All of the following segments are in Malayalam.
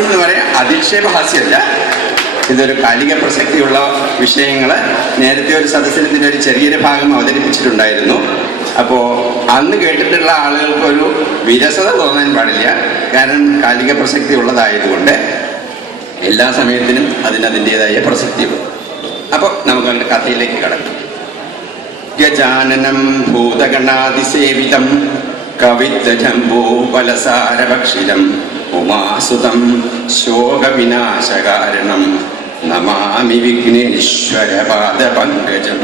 എന്ന് പറയാൻ അധിക്ഷേപഹാസ്യമല്ല, ഇതൊരു കാലിക പ്രസക്തിയുള്ള വിഷയങ്ങൾ നേരത്തെ ഒരു സദസ്സിൽ ഇതിൻ്റെ ഒരു ചെറിയൊരു ഭാഗം അവതരിപ്പിച്ചിട്ടുണ്ടായിരുന്നു. അപ്പോൾ അന്ന് കേട്ടിട്ടുള്ള ആളുകൾക്കൊരു വിരസത തോന്നാൻ പാടില്ല. കാരണം കാലിക പ്രസക്തി ഉള്ളതായതുകൊണ്ട് എല്ലാ സമയത്തിനും അതിൻ്റെതായ പ്രസക്തിയുണ്ട്. അപ്പോൾ നമുക്ക് അങ്ങനെ കഥയിലേക്ക് കടക്കാം. ഗജാനനം ഭൂതഗണാതിസേവിതം കവിത്വജംബൂഫലസാരഭക്ഷിതം ഉമാസുതം ശോകവിനാശകാരണം നമാമി വിഘ്നേശ്വരപാദപങ്കജം.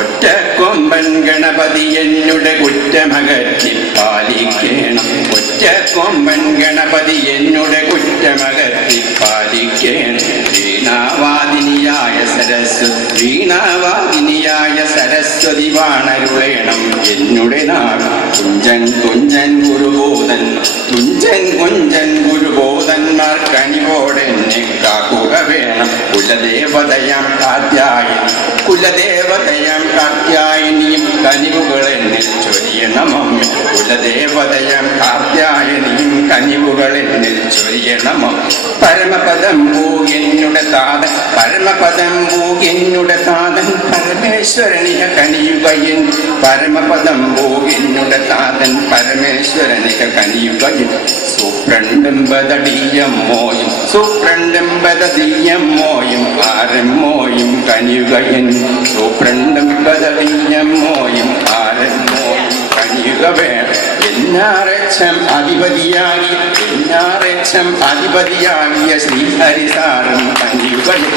ഒറ്റക്കൊമ്പൻ ഗണപതി എന്നുടെ കുറ്റമകറ്റി പാലിക്കണം. ഒറ്റക്കൊമ്പൻ ഗണപതി എന്നുടെ കുറ്റമകറ്റി പാലിക്കണം. വീണാവാദിനിയായ സരസ്വതി വാണരുളേണം എന്നുടെ നാൾ. കുഞ്ചൻ കുഞ്ചൻ ഗുരുബോധന്മാർ കനിവോടെന്നെ കാക്കുക വേണം. കുലദേവതയാം കാർത്യായനിയും കനിവുകളെന്നിൽ ചൊരിയണമമ്മ. കുലദേവതയാം കാർത്യായനിയും കനിവുകളെന്നിൽ ചൊരിയണമം. പരമപദം ഭൂകെന്നുടെ താതൻ പരമേശ്വരനിക കനിയുകയും. പരമപദം ഭൂകെന്നുടെ താതൻ പരമേശ്വരനിക കനിയുകയും. സൂപ്രണ്ടമ്പതീയമോയും ആരമ്മോയും കനിയുകയൻ. സൂപ്രണ്ടമ്പതീയമോയും ആരമ്മോയും കനിയുക വേണം. എന്നാറച്ചം അധിപതിയാകിയ ശ്രീഹരിസാരം കനിയുകയും.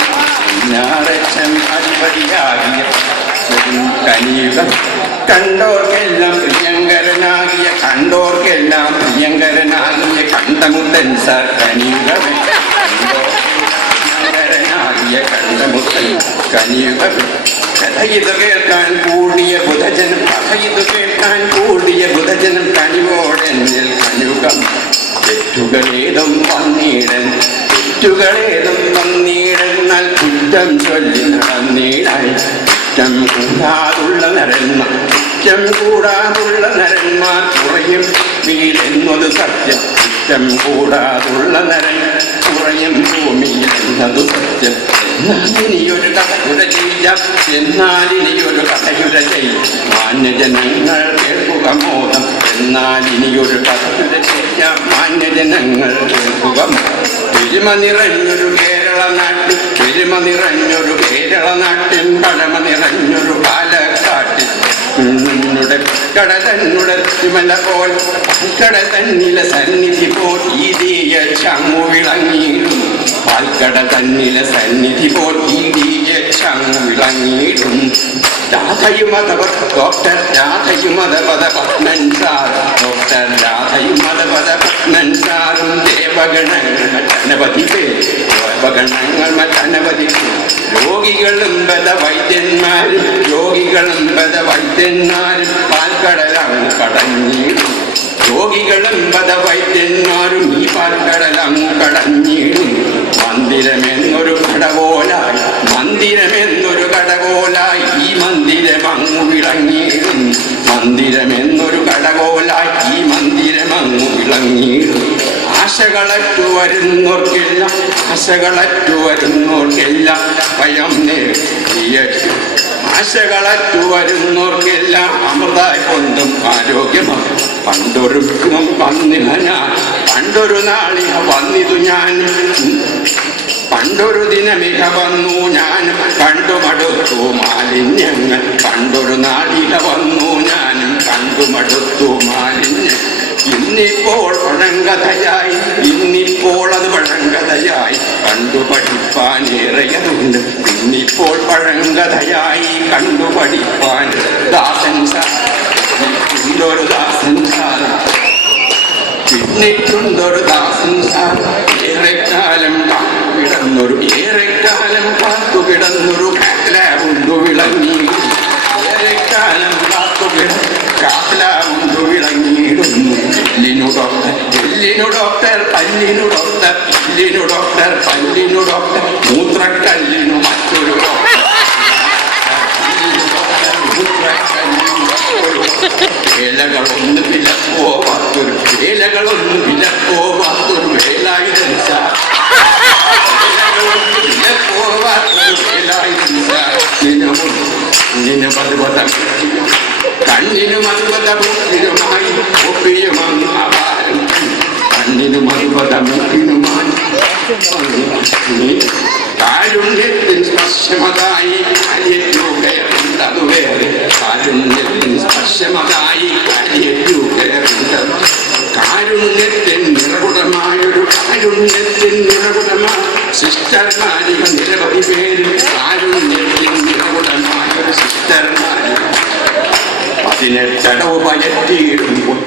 എന്നാറച്ചം അധിപതിയാകിയ കനിയുക. കണ്ടോർക്കെല്ലാം പ്രിയങ്കരനാകിയ കണ്ടമുത്തൻ സാർ കനിയുക. പ്രിയങ്കരനാകിയ കണ്ടമുത്തൻ കനിയുക. കഥയിതു കേൾക്കാൻ കൂടിയ ബുധജനം കനിവോടെന്നിൽ കനിയുകം. തെറ്റുകളേതും വന്നീടെന്നാൽ കുറ്റം ചൊല്ലി നടന്നീടായി. കുറ്റം കൂടാതുള്ള നരന്മാർ കുറയും വീടെന്നത് സത്യം. കുറ്റം കൂടാതുള്ള നരൻ കുറയും ഭൂമിയിലെന്നത് സത്യം. എന്നാലിനിയൊരു കഥയുര ചെയ്യാം മാന്യജനങ്ങൾ കേൾക്കുക മോദം. എന്നാലിനിയൊരു കഥയുര ചെയ്യാം മാന്യജനങ്ങൾ കേൾക്കുക. പെരുമ നിറഞ്ഞൊരു കേരള നാട്ടിൻ പഴമ നിറഞ്ഞൊരു പാലക്കാട്ടിൽ കടതന്നുടെ തിമല പോൽ കടതന്നിലെ സന്നിധി പോൽ ഈ തീയ ചങ്ങു വിളങ്ങിയിടും. പാൽക്കട തന്നിലെ സന്നിധി പോൽ ഈ തീയ ചങ്ങു വിളങ്ങിയിടും. ഡോക്ടർ രാധയുമതപദ പത്മൻ സാറും ദേവഗണങ്ങൾ മറ്റനവധി രോഗികളും വൈദ്യന്മാരും പാൽക്കടലങ്ങ് കടഞ്ഞിടും. ഈ പാൽക്കടലങ്ങ് കടഞ്ഞിടും. മന്ദിരമെന്നൊരു കടകോലായി ഈ മന്ദിരമങ്ങു വിളങ്ങിയിടും. ആശകളറ്റു വരുന്നോർക്കെല്ലാം ഭയം നേടിയിട്ടു. ആശകളറ്റുവരുന്നോർക്കെല്ലാം അമൃതായി കൊണ്ടും ആരോഗ്യമാണ്. പണ്ടൊരു നാളിക വന്നിതു ഞാനും. പണ്ടൊരു ദിനമിക വന്നു ഞാനും കണ്ടുമടുത്തു മാലിന്യങ്ങൾ. പണ്ടൊരു നാളിക വന്നു ഞാനും കണ്ടുമടുത്തു മാലിന്യം. ഇന്നിപ്പോൾ അത് പഴങ്കഥയായി കണ്ടുപഠിപ്പാനേറെയതുണ്ട്. ഇന്നിപ്പോൾ പഴങ്കഥയായി കണ്ടുപഠിപ്പാൻ ദാസൻ സാറുണ്ടൊരു ദാസൻ സാർ. ഏറെക്കാലം കാത്തുകിടന്നൊരു കാത്ലാവുണ്ടു വിളങ്ങി. ഏറെക്കാലം കാത്ലാവുണ്ടു വിളങ്ങിയിടുന്നു. പല്ലിനു ഡോക്ടർ മൂത്രക്കല്ലിനു വേലകളൊന്നും വിലപ്പോവാത്തൊരു വേലകളൊന്നും വിലപ്പോവാത്തൊരു വേലായുധൻ സാർ വേലകളൊന്നും വിലപ്പോവാത്തൊരു വേലായുധൻ സാർ കണ്ണിന് മധുവതം കണ്ണിന് മധുവതമുമായി ഒപ്പിയുമാണ് ആഹാരം കണ്ണിന് മധുവതമുമായി കാരുണ്യത്തിൻ സ്പർശമതായി അലിയറ്റു വേറെ കാരുണ്യത്തിൻ സ്പർശമതായി അലിയറ്റു കാരുണ്യത്തിൻ നിറകുടമായൊരു കാരുണ്യത്തിൻ നിറകുടമായ സിസ്റ്റർമാരികൾ നിരവധി പേര് കാരുണ്യത്തിൻ നിറകുടമായൊരു സിസ്റ്റർമാരികൾ പതിനെട്ടടവ് പയറ്റിയിടുമ്പോൾ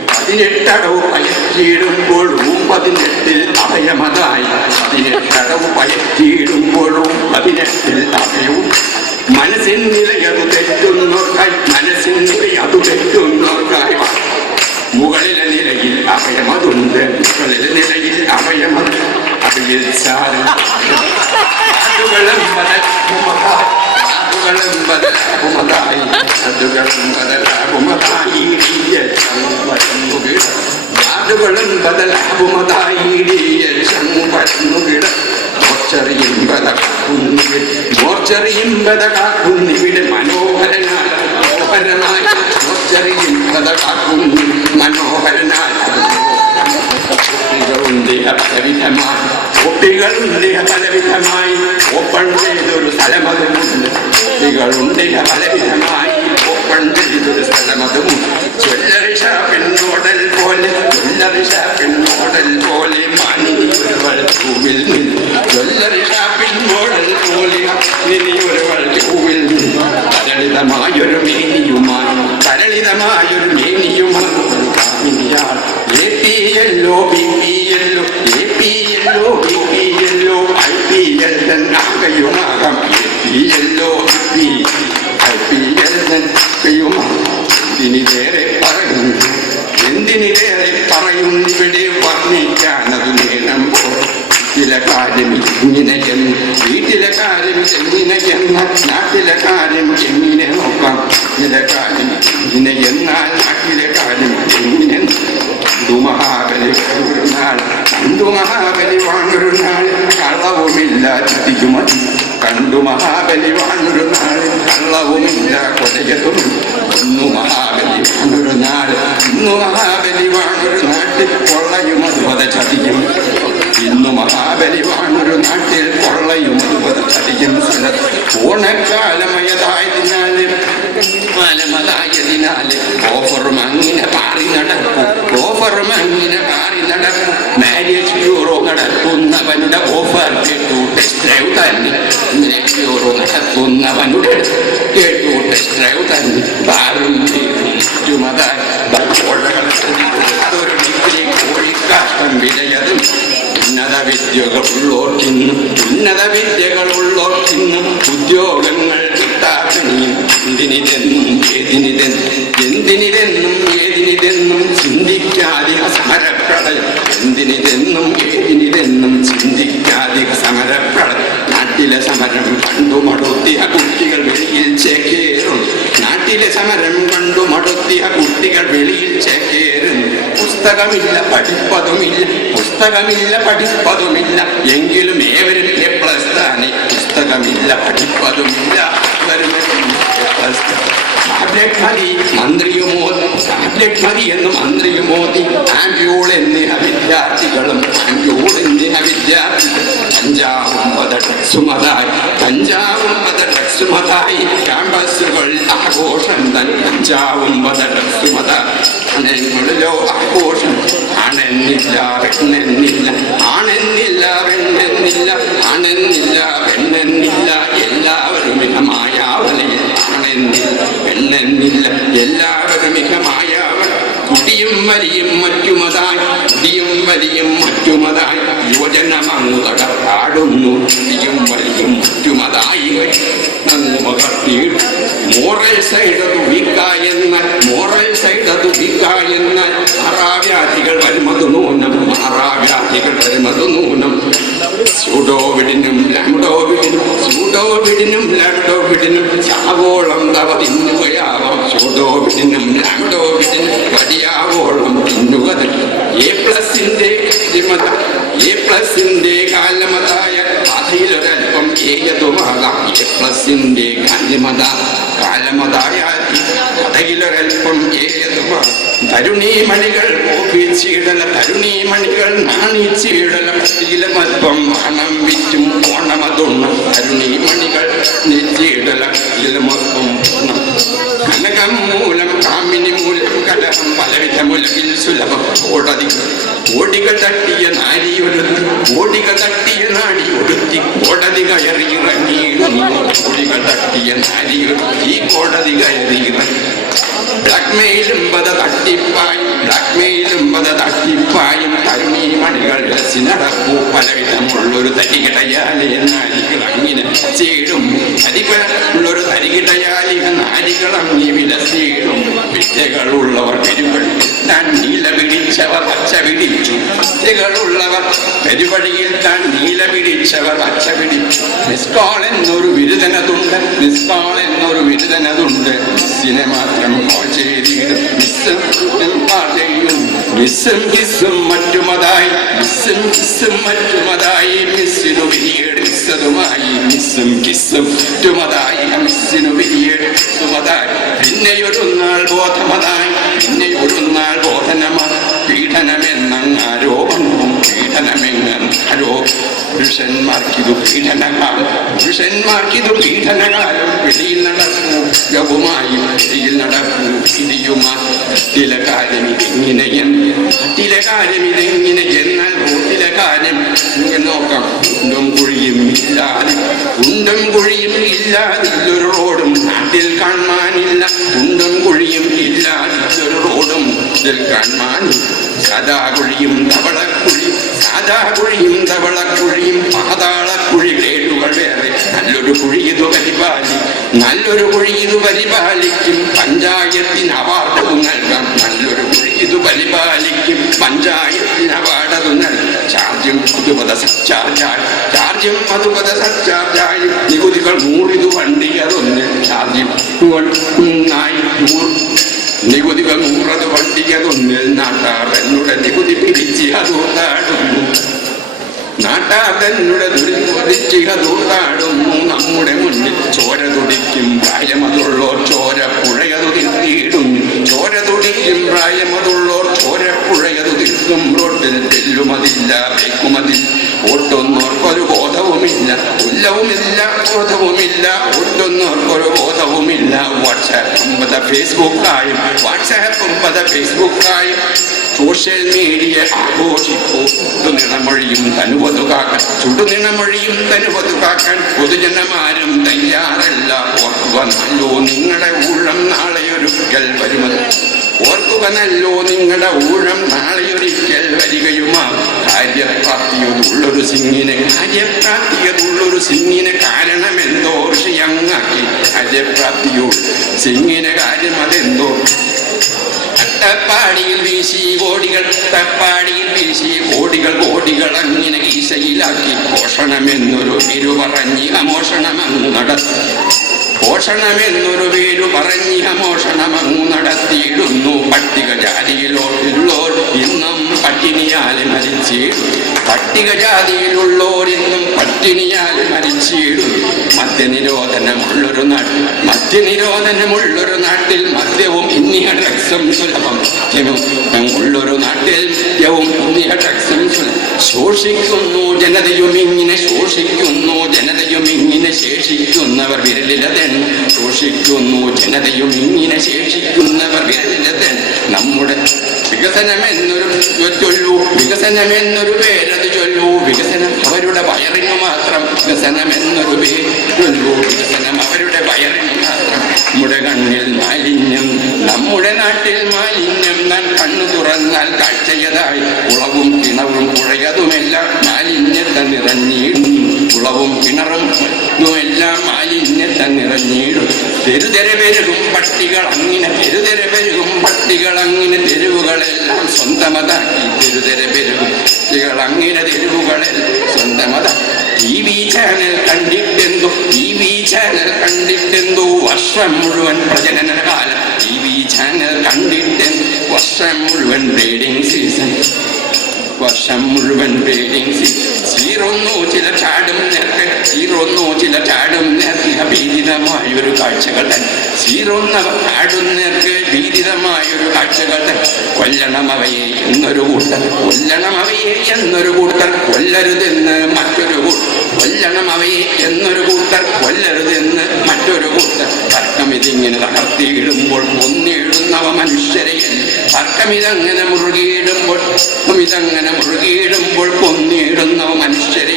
18 അഭയമതായി 18 പയറ്റിയിടുമ്പോഴും 18 അഭയവും മനസ്സിൻ നിലയതു തെറ്റുന്നോർക്കായി മനസ്സിൻ നിലയതു തെറ്റുന്നോർക്കായി മുകളിലെ നിലയിൽ അഭയമതുണ്ട് മുകളിലെ നിലയിൽ അഭയമത് അതിൽ സാരം മോർച്ചറിയുമ്പത കാക്കുന്നിവിടെ മനോഹരനായ മനോഹരനായ മോർച്ചറിയുമ്പത കാക്കുന്നു മനോഹരനായ കുട്ടികളുണ്ട് പലവിധമായി ഓപ്പൺ ചെയ്തൊരു സ്ഥലമതുമുണ്ട് കുട്ടികളുണ്ട് പലവിധമായി ഓപ്പൺ ചെയ്തൊരു സ്ഥലമതുമുണ്ട് ജ്വല്ലറി ഷാപ്പിൻ മോഡൽ പോലെ ജ്വല്ലറി ഷാപ്പിൻ മോഡൽ പോലെ മാനിനി ഒരുവൾ പൂവിൽ നിന്ന് ജ്വല്ലറി ഷാപ്പിൻ മോഡൽ പോലെ മാനിനി ഒരുവൾ പൂവിൽ നിന്ന് തരളിതമായൊരു മേനിയുമാണ് തരളിതമായൊരു മേനിയുമാണ് കാമിനിയാൾ APLO BPLO APLO BPLO IPL തന്നാകയുമാകാം APLO IPL തന്നാകയുമാകാം എന്തിനേറെ പറയുന്നിവിടെ വർണ്ണിക്കാനത് നേരം വീട്ടിലെ കാര്യം ഇങ്ങനെയെന്ന് വീട്ടിലെ കാര്യം എങ്ങനെയെന്ന നാട്ടിലെ കാര്യം എങ്ങനെ നോക്കാം വീട്ടിലെ കാര്യം ഇങ്ങനെ എന്നാൽ നാട്ടിലെ കാര്യം എങ്ങനെ മഹാബലി ഒരു നാൾ മഹാബലി വാണൊരു നാൾ കള്ളവുമില്ല ചതിക്കുമതി മഹാബലി വാണൊരു നാൾ കള്ളവുമില്ല കൊലയതും മഹാബലി വാണൊരു നാൾ മഹാബലി വാണൊരു നാട്ടിൽ കൊള്ളയും അതുപത ചതിക്കും മഹാബലി വാണൊരു നാട്ടിൽ കൊള്ളയും അതുപത ചതിക്കും ഓണക്കാലമയതായതിനാല് കാലമതായതിനാല് ഓഫറും അങ്ങനെ പാറി നടക്കും ഓഫറും അങ്ങനെ പാറി നടക്കും മാരേജ് ബ്യൂറോ നടത്തുന്നവനുടെ ഓഫർ കേട്ടു ടെസ്റ്റ് ഡ്രൈവ് തന്നെ മാരേജ് ബ്യൂറോ നടത്തുന്നവനുടെ കേട്ടു ടെസ്റ്റ് ഡ്രൈവ് തന്നെ പാറും അതൊരു ഡിഗ്രി കോഴിക്കാഷ്ടം വിലയതും ഉന്നത വിദ്യകളുള്ളോർക്കിന്നും ഉദ്യോഗങ്ങൾ കിട്ടാത്തണിയും എന്തിനിതെന്നും ചിന്തിക്കാതെ സമരപ്രളയം ചിന്തിക്കാതെ സമരപ്രളയം നാട്ടിലെ സമരം കണ്ടു മടുത്തിയ കുട്ടികൾ വെളിയിൽ ചേക്കേറും നാട്ടിലെ സമരം കണ്ടു മടുത്തിയ കുട്ടികൾ വെളിയിൽ ചേക്കേറും പുസ്തകമില്ല പഠിപ്പതുമില്ല എങ്കിലും ഏവരും A+ തന്നെ പുസ്തകമില്ല പഠിപ്പതുമില്ല ടാബ്ലറ്റ് മതി എന്ന് മന്ത്രിയും മോദി ആംബ്യൂൾ എന്നിഹ വിദ്യാർത്ഥികളും കഞ്ചാവും ഡ്രഗ്സുമതായി ക്യാമ്പസുകൾ ആഘോഷം തൻ കഞ്ചാവും ിലോ ആഘോഷം ആണെന്നില്ല പെണ്ണെന്നില്ല എല്ലാവരും മികമായ വലയിൽ പെണ്ണെന്നില്ല എല്ലാവരും മികമായ കുടിയും വലിയും മറ്റുമതായി യുവജനമങ്ങുതടപ്പാടുന്നു കുടിയും വലിയും മറ്റുമതായി മോറൽ സൈഡതു വീക്കായെന്നാൽ മാറാവ്യാധികൾ വരുമതു നൂനം സൂഡോവിഡിനും ലാംഡോവിഡിനും ചാവോളം തവ തിന്നുകയാവാം സൂഡോവിഡിനും ലാംഡോവിഡിനും വലിയ പ്ലസിന്റെ കാലമതായ കഥയിലൊരൽപ്പം ഏയതുമാകാം. പ്ലസിന്റെ കാലമതായ കഥയിലൊരൽപ്പം ഏയതുമാകാം. തരുണീമണികൾ ഓപിച്ചിടല തരുണീമണികൾ നാണിച്ചിടല ഇലമൽപ്പം മണം വിറ്റും ഓണമതൊണ്ണം തരുണീമണികൾ നെറ്റിയിടല ഇലമൽപ്പം കനകം മൂലം കാമിനി മൂലം കലഹം പലവിധ മുലകിൽ സുലഭം ഓടികൾ തട്ടിയ നാരിയൊരുത്തി ഓടികൾ തട്ടിയ നാടിയൊരുത്തി കോടതി കയറിയിറങ്ങിയിരുന്നു. ഓടികൾ തട്ടിയ നാരിയൊരുത്തി കോടതി കയറിയിറങ്ങി. ബ്ലാക്ക്മെയിലും പത തട്ടിപ്പായും തരുണീമണികൾ രസി നടപ്പൂ പലവിധമുള്ളൊരു തരികിടയാലേ നാരികൾ അങ്ങനെ ചേടും ഉള്ളൊരു തരികിടയാലി നാരികൾ അങ്ങി വിലസീടും. വിദ്യകളുള്ളവർ പെരുവഴി താൻ നീല പിടിച്ചവർ പച്ച പിടിച്ചു. വിദ്യകളുള്ളവർ പെരുവഴിയിൽ താൻ നീല പിടിച്ചവർ പച്ച പിടിച്ചു. മിസ്കോൾ എന്നൊരു ബിരുദനതുണ്ട് മിസ്സിനെ മാത്രം കോൾ ചെയ്തിടും. മിസ്സും കിസ്സും മറ്റുമതായി മിസ്സിനു പിരിയെടുത്തതുമായി മിസ്സും കിസ്സും മറ്റുമതായി മിസ്സിനു പിരിയെടുത്തതുമതായി. പിന്നെയൊരു നാൾ ബോധമതായി ബോധനമായി പീഡനമെന്നങ്ങാരോപണവും പുരുഷന്മാർക്കിതു പീഡനകാലം വെളിയിൽ നടക്കൂ യവുമായും വെളിയിൽ നടക്കൂ ഇടിയുമാ. നാട്ടിലെ കാര്യം ഇതെങ്ങനെ എന്നാൽ റോട്ടിലെ കാര്യം നോക്കാം. കുണ്ടും കുഴിയും ഇല്ലാതില്ലൊരു റോഡും നാട്ടിൽ കാണാനില്ല. കുണ്ടും കുഴിയും ഇല്ലാതില്ലൊരു റോഡും നാട്ടിൽ കാണാനില്ല. സാധാ കുഴിയും തവളക്കുഴിയും പാതാളക്കുഴി ഗ്രേഡുകൾ വേറെ. നല്ലൊരു കുഴി ഇത് പരിപാലിക്കും പഞ്ചായത്തിന് അവാർഡും നൽകാം. നല്ലൊരു കുഴി ഇത് പരിപാലിക്കും പഞ്ചായത്തിന് അവാർഡു നൽകാം. ചാർജും അതുപത സർച്ചാർജായും നികുതികൾ 100 വണ്ടി അതൊന്ന് ചാർജും നികുതികൾ 100 വണ്ടിയതൊന്നിൽ നാട്ടാറെന്നുടെ നികുതി പിടിച്ച് അതൂർത്താടുന്നു. നമ്മുടെ മുന്നിൽ ചോര തുടിക്കും പ്രായമതുള്ളോർ ചോരപ്പുഴയതു തിർത്തിയിടുന്നു. ചോരപ്പുഴയതു തീർക്കും. റോഡിൽ തെല്ലുമതില്ല ബ്രേക്കുമതിൽ ഓട്ടൊന്നോർക്കൊരു ബോധവുമില്ല ഓട്ടൊന്നോർക്കൊരു ബോധവുമില്ല. വാട്സാപ്പ് ഫേസ്ബുക്കായും സോഷ്യൽ മീഡിയ ആഘോഷിപ്പോ. ചുടുനിണമൊഴിയും തനുവതുകാക്കാൻ പൊതുജനമാരും തയ്യാറല്ല. ഓർക്കുക നല്ലോ നിങ്ങളുടെ ഊഴം നാളെയൊരിക്കൽ വരികയുമാ. കാര്യപ്രാപ്തിയതുള്ളൊരു സിംഗിനെ കാരണമെന്തോ ഋഷിയങ്ങാക്കി. കാര്യപ്രാപ്തിയോട് സിംഗിനെ കാര്യം അതെന്തോ. തപ്പാടിയിൽ വീശി കോടികൾ അങ്ങനെ ഈശയിലാക്കി. പോഷണമെന്നൊരു പേരു പറഞ്ഞ് അമോഷണമങ്ങു നടത്തിയിടുന്നു. പട്ടികജാതിയിലുള്ളോർ ഇന്നും പട്ടിണിയാലെ മരിച്ചിടും. മദ്യനിരോധനമുള്ളൊരു നാട്ടിൽ മദ്യവും ഇന്നിയ ഡ്രഗ്സും സുലഭം. ഉള്ളൊരു നാട്ടിൽ മദ്യവും ഇന്നിയ ഡ്രഗ്സും സുലഭം. ശോഷിക്കുന്നു ജനതയും ഇങ്ങനെ ശേഷിക്കുന്നവർ വിരലിലതെൻ. നമ്മുടെ വികസനമെന്നൊരു പേരത് ചൊല്ലൂ. വികസനം അവരുടെ വയറിന് മാത്രം. നമ്മുടെ കണ്ണിൽ മാലിന്യം, നമ്മുടെ നാട്ടിൽ മാലിന്യം. നാം കണ്ണു തുറന്നാൽ കാഴ്ചയതായി കുളവും കിണറും പുഴയതുമെല്ലാം മാലിന്യത്തെ നിറഞ്ഞിടും. കുളവും കിണറും എല്ലാം മാലിന്യത്തെ നിറഞ്ഞിടും. തെരുതെരെ പെരുകും പട്ടികൾ അങ്ങനെ തെരുവുകളെല്ലാം സ്വന്തമതാക്കി. തെരുവുകളെല്ലാം സ്വന്തമതാക്കി. TV ചാനൽ കണ്ടിട്ടെന്തോ വർഷം മുഴുവൻ പ്രജനന കാലം. TV ചാനൽ കണ്ടിട്ടെന്തോ വർഷം മുഴുവൻ ബ്രീഡിംഗ് സീസൺ, വർഷം മുഴുവൻ ബ്രീഡിംഗ് സീസൺ. ചീറുന്നു ചില ചാടും നേർക്ക്, ചീറുന്നു ചില ചാടും നേർക്ക് ഭീതിതമായൊരു കാഴ്ചകൾ തന്നെ. ചീറുന്നവ ചാടും നേർക്ക് ഭീതിതമായൊരു കാഴ്ചകൾ തന്നെ. കൊല്ലണം അവയെ എന്നൊരു കൂട്ടർ, കൊല്ലണം അവയെ എന്നൊരു കൂട്ടർ, കൊല്ലരുതെന്ന് മറ്റൊരു കൂട്ടർ. കൊല്ലണം അവയെ എന്നൊരു കൂട്ടർ, കൊല്ലരുതെന്ന് മറ്റൊരു കൂട്ടർ. തർക്കമിതിങ്ങനെ തകർത്തിയിടുമ്പോൾ കൊന്നിടുന്നവ മനുഷ്യരെ. തർക്കമിതങ്ങനെ മുറുകിയിടുമ്പോൾ, ഇതങ്ങനെ മുറുകിയിടുമ്പോൾ കൊന്നിടുന്നവ മനുഷ്യരെ.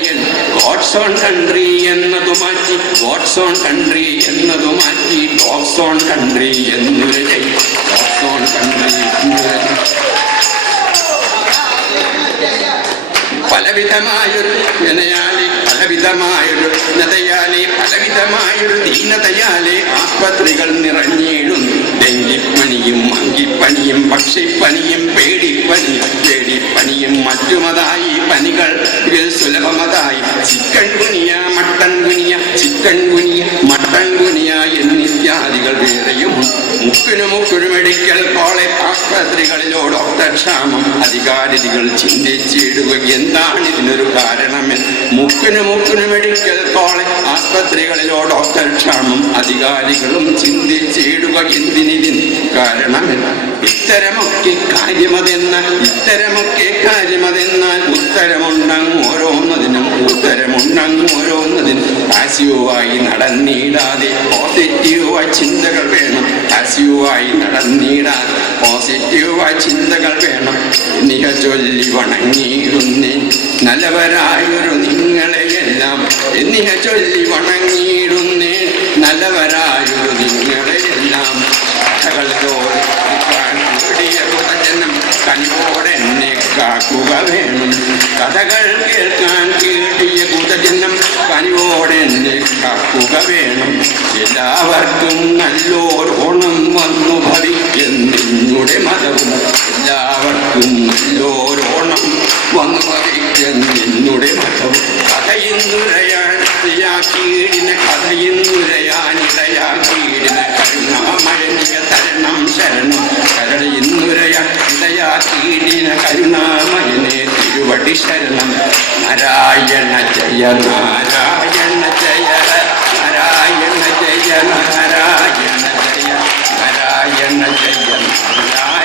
ഗോഡ്സ് ഓൺ കൺട്രി എന്നതു മാറ്റി, ഗോഡ്സ് ഓൺ കൺട്രി എന്നതു മാറ്റി, ഡോഗ്സ് ഓൺ കൺട്രി എന്നൊരു ജയ്, ഡോഗ്സ് ഓൺ കൺട്രി എന്നൊരു പലവിധമായൊരു വിനയാലി, പലവിധമായൊരു നതയാലി, പലവിധമായൊരു ദീനതയാലെ ആസ്പത്രികൾ നിറഞ്ഞിടുന്നു. ഡെങ്കിപ്പനിയും മങ്കിപ്പനിയും പക്ഷിപ്പനിയും പേടിപ്പനിയും പേടിപ്പനിയും മറ്റുമതായി പനികൾ സുലഭമതായി. ചിക്കൻ ഗുനിയ, മട്ടൻ ഗുനിയ, ചിക്കൻ ഗുനിയ, മട്ടൻ ഗുനിയ എന്നിത്യാദികൾ വേറെയും. മുക്കിനു മെഡിക്കൽ കോളേജ് ആസ്പത്രികളിലോ ഡോക്ടർ ക്ഷാമം. അധികാരികൾ ചിന്തിച്ചിടുക എന്താണിതിനൊരു കാരണമെന്ന്. മുക്കിനു മെഡിക്കൽ കോളേജ് ആസ്പത്രികളിലോ ഡോക്ടർ ക്ഷാമം. അധികാരികളും ചിന്തിച്ചിടുക എന്തിനിതിന് കാരണമെന്ന്. ഇത്തരമൊക്കെ കാര്യമതെന്നാൽ, ഇത്തരമൊക്കെ കാര്യമതെന്നാൽ ഉത്തരമുണ്ടങ്ങ് ഓരോന്നതിനും, ഉത്തരമുണ്ടങ്ങ് ഓരോന്നതിനും. പാസീവായി നടന്നിടാതെ പോസിറ്റീവായി ചിന്തകൾ വേണം, പാസീവായി നടന്നിടാതെ പോസിറ്റീവായി ചിന്തകൾ വേണം. നിഹ ചൊല്ലി വണങ്ങിയിടുന്നേ നല്ലവരായൊരു നിങ്ങളെയെല്ലാം, എന്നിഹ ചൊല്ലി വണങ്ങിയിടുന്നേ നല്ലവരായൊരു നിങ്ങളെയെല്ലാം. കനിവോടെന്നെ കാക്കുക വേണം, കഥകൾ കേൾക്കാൻ കേട്ടിയ കുതജനം കനിവോടെന്നെ കാക്കുക വേണം. എല്ലാവർക്കും നല്ലോരോണം വന്നു ഭവിക്കുന്നുടെ മതവും, എല്ലാവർക്കും നല്ലോരോണം വന്നു ഭവിക്കുന്നുടെ മതവും. കഥയിന്നുരയാക്കിയിടിന്, കഥയിന്നുരയാനിടയാക്കിയിടിന് കരുണാമഴനിയ തരണം ശരണം. കരളിന്നുരയാക്കിയിടിന് കരുണാമയനെ തിരുവടി ശരണം. നാരായണ ജയ നാരായണ ജയ, നാരായണ ജയ നാരായണ ജയ, നാരായണ ജയ നാരായണ.